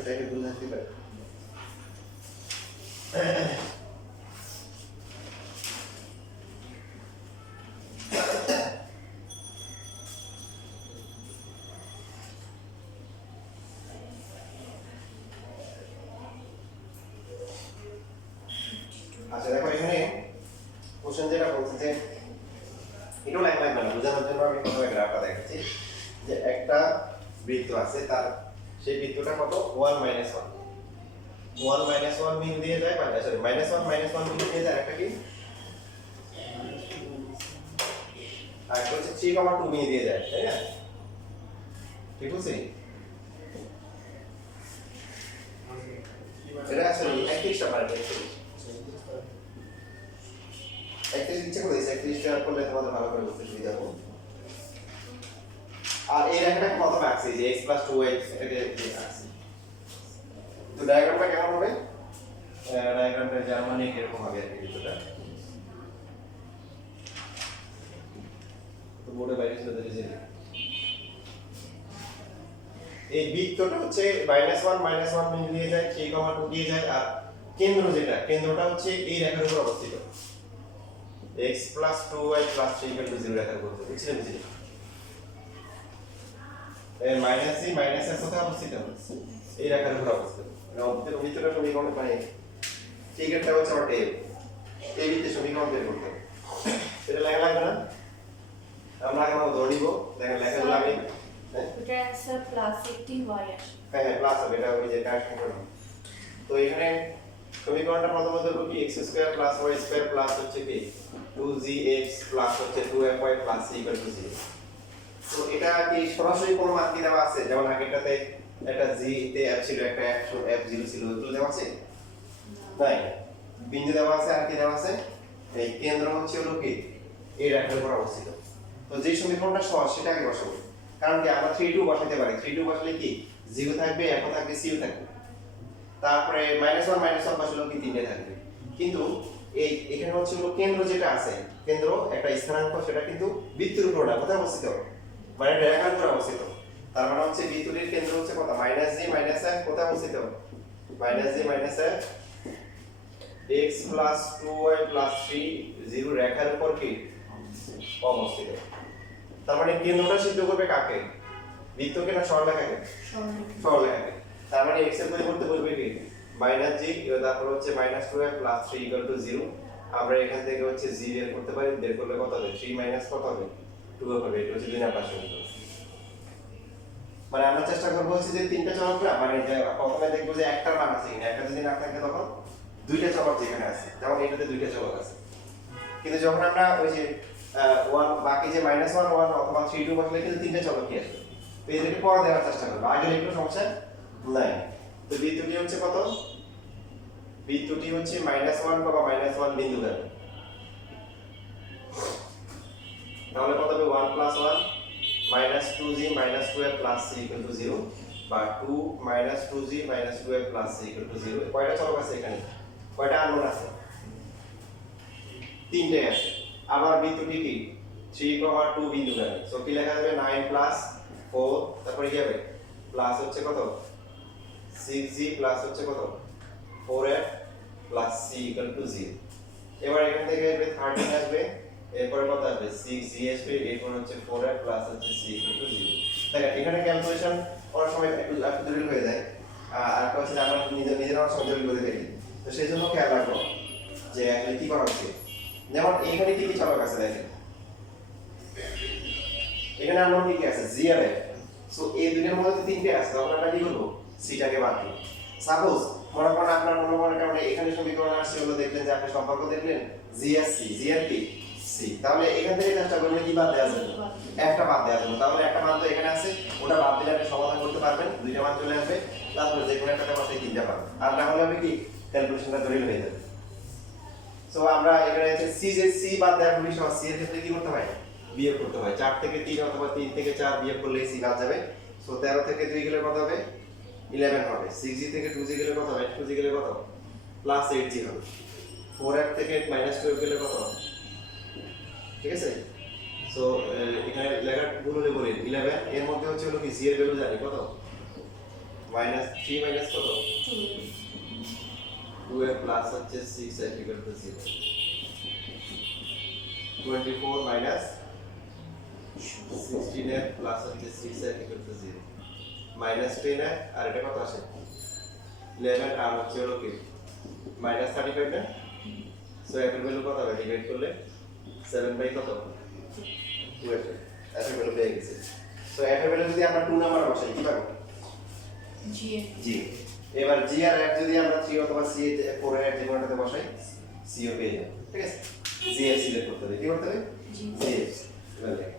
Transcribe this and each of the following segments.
এটাকে ভুল থাকতে পারে। আচ্ছা দেখো এখানে কোশ্চেন যেটা বলছে যে এটাও লেখা লাগবে না, বোঝানোর জন্য আমি প্রথমে গ্রাফটা দেখাচ্ছি যে একটা বৃত্ত আছে, তার সেই বৃত্তটা কত 1 - 1 1 - 1 বিন্দু দিয়ে যায়, মানে সরি -1 - 1 বিন্দু দিয়ে যায়, একটা কি আর একটা হচ্ছে 3,2 বিন্দু দিয়ে যায়, তাই না? ঠিক আছে, এটা আসলে 31টা পারে 31 ইচ্ছা করে 31টা করলে তোমাদের ভালো করে বুঝতে সুবিধা হবে। আর এই রেখাটা কত আছে যে x + 2y এটাকে আছে। তো ডায়াগ্রামটা কেমন হবে? ডায়াগ্রামটা জার্মানি এরকম হবে আর কি কিছুটা। তো বোর্ডে বাইরে ছিল দেখে এই বৃত্তটা হচ্ছে -1 - 1 বিন্দু দিয়ে যায়, 3,2 দিয়ে যায়, আর কেন্দ্রটা হচ্ছে এই রেখার উপর অবস্থিত, x + 2y + 3 = 0 রেখার উপর। বুঝছেন? এই -c - s কোথায় অবস্থিত? এই রেখার উপর অবস্থিত। মানে বৃত্তটা সমীকরণ মানে টিকেটটা হচ্ছে আমার টেল, এই বৃত্তের সমীকরণ বের করতে হবে। এটা লেখা লাগবে না, আমরা আগে ধরে নিব। দেখেন লেখাগুলো আমি এটা স্যার +18y আসে। হ্যাঁ হ্যাঁ প্লাস হবে, এটা ওই যে কারেকশন করলাম। তো এখানে সমীকরণটা প্রথমত হলো কি x² + y² প্লাস হচ্ছে কি 2gx প্লাস হচ্ছে 2fy প্লাস c = 0। তো এটা কি সরাসরি কোনো মান কি দেওয়া আছে? যেমন আগেরটাতে একটা g তে f ছিল, একটা f0 ছিল, এগুলো দেওয়া আছে? নাই, বিন্দু দেওয়া আছে। আর কি দেওয়া আছে? এই কেন্দ্র হচ্ছে হলো কি এই রেখার উপর অবস্থিত। তো যে সমীকরণটা সহজ সেটা আগে বসাবো, কারণ কি আমরা 3 2 বসাতে পারি। 3 2 বসালে কি 0 থাকবে, f থাকবে, c থাকবে, তারপরে -1 - 1 বসালেও কি 3টে থাকবে। কিন্তু এই এখানে হচ্ছে হলো কেন্দ্র যেটা আছে, কেন্দ্র একটা স্থানাঙ্ক, সেটা কিন্তু বৃত্তের উপর না, কোথায় অবস্থিত? মানে রেখার উপর অবস্থিত। তার মানে হচ্ছে বৃত্তটির কেন্দ্র হচ্ছে কত? -g - f কোথায় অবস্থিত? -g - f x + 2y + 3 0 রেখার উপর কি অবস্থিত। তার মানে কেন্দ্রটা সিদ্ধ করবে কাকে? বৃত্তকে না সরলরেখাকে? সরলরেখাকে। তার মানে x এর পরিবর্তে বলবে কি -g, তারপর হচ্ছে -2y + 3 = 0। আমরা এখান থেকে হচ্ছে g বের করতে পারি, বের করলে কত হবে? 3 মাইনাস কত হবে? 2 হবে। এটা হচ্ছে 2 নাম্বার সমীকরণ। মানে আমরা চেষ্টা করব হচ্ছে যে তিনটা চলক না, মানে যে প্রথমে দেখব যে একটা মান আছে কিনা, একটা যদি না থাকে তখন দুইটা চলক যেখানে আছে, যেমন এটাতে দুইটা চলক আছে। কিন্তু যখন আমরা ওই যে 1 বাকি যে -1 1 অথবা 3 2 বসলে কিন্তু তিনটা চলকই আসবে। তো এদেরকে পরে দেওয়ার চেষ্টা করব, আগে লিখলে সমস্যা নাই। তো বৃত্তটি হচ্ছে কত? বৃত্তটি হচ্ছে -1, -1 বিন্দু যাবে, তাহলে কত হবে? 1 + 1 -2g - 2f + c = 0, বা 2 - 2g - 2f + c = 0। কয়টা চলক আছে এখানে? কয়টা আননোন আছে? তিনটে আছে। আবার বৃত্তটি কি 3,2 বিন্দু যাবে, সো কি লেখা যাবে? 9 + 4, তারপরে কি হবে? প্লাস হচ্ছে কত? 6g প্লাস হচ্ছে কত? 4f + c = 0। এবার এখান থেকে 13 আসবে, এরপরে কত আসবে? 6g আসবে, এরপর হচ্ছে 4f প্লাস হচ্ছে c = 0। দেখেন এখানে ক্যালকুলেশন করার সময় একটু জটিল হয়ে যায়, আর একটা হচ্ছে আমরা নিজেরা সহজে করে দেখি। তো সেই জন্য খেয়াল রাখবো যে আসলে কি করা উচিত। যেমন এখানে কি কি চলক আছে দেখেন, এখানে আননোন কি কি আছে? g আর f। সো এই দুটোর মধ্যে তো তিনটে আছে, তখন আমরা কি করব? c টাকে বাদ দিব। সাপোজ মনে করেন আপনার মনে করেন কারণে এখানে সমীকরণ আসছে হলো, দেখলেন যে আপনি সম্পর্ক দেখলেন g আর c, g আর কি c, তাহলে এখান থেকে চেষ্টা করবেন কি বাদ দেওয়া যাবে? একটা বাদ দেওয়া যাবে। তাহলে একটা মান তো এখানে আছে, ওটা বাদ দিলে আপনি সমাধান করতে পারবেন, দুইটা মান চলে আসবে, তারপরে যে কোনো একটা বসাই তিনটা পাবেন। আর না হলে হবে কি ক্যালকুলেশনটা জটিল হয়ে যাবে। সো আমরা এখানে হচ্ছে c বাদ দেওয়া খুবই সহজ। c এর ক্ষেত্রে কি করতে হয়? বিয়োগ করতে হয়। 4 থেকে 3 অথবা 3 থেকে 4 বিয়োগ করলে c বাদ যাবে। সো 13 থেকে 2 গেলে কত হবে? 11 হবে। 6g থেকে 2g গেলে কত হবে? 2g গেলে কত? +8g হবে। 4f থেকে -12 গেলে কত? ঠিক আছে। সো এখানে লেখার ভুল হলে বলি 11, এর মধ্যে হচ্ছে হলো কি c এর ভ্যালু জানি কত? মাইনাস 3 মাইনাস কত 2. 2 এর প্লাস হচ্ছে 6 ইকুয়াল টু 0 24 মাইনাস 16 এর প্লাস হচ্ছে 6 ইকুয়াল টু 0 মাইনাস 10 এর আর এটা কত আসে 11 আর হচ্ছে হলো কি মাইনাস 35 না সো এর ভ্যালু কত হবে ডিভাইড করলে 7 বাই কত 2 এর ভ্যালু পেয়ে গেছে সো এর ভ্যালু যদি আমরা 2 নাম্বার বসাই কি পাবো G. জি এবার জি আর এফ যদি আমরা 3 অথবা সি এ 4 এর যে কোনটাতে বসাই সি ও পেয়ে যাবো ঠিক আছে জি এফ সিলেক্ট করতে হবে কি করতে হবে G. জি এফ এবার দেখ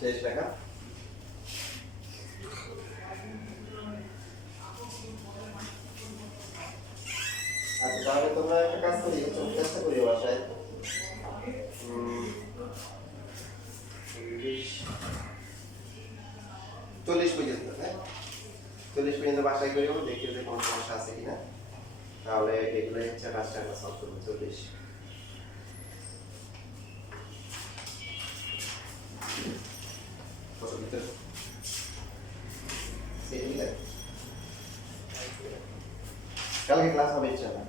শেষ লেখা। আচ্ছা তাহলে তোমরা একটা কাজ করি, চেষ্টা করি বাসায় 40 পর্যন্ত, হ্যাঁ 40 পর্যন্ত বাসায় করি, দেখি যে কোনো সমস্যা আছে কিনা, তাহলে এগুলো হচ্ছে কাজটা আমরা সলভ করবো। 40 কত ভিতর কালকে ক্লাস হবে ইনশাআল্লাহ।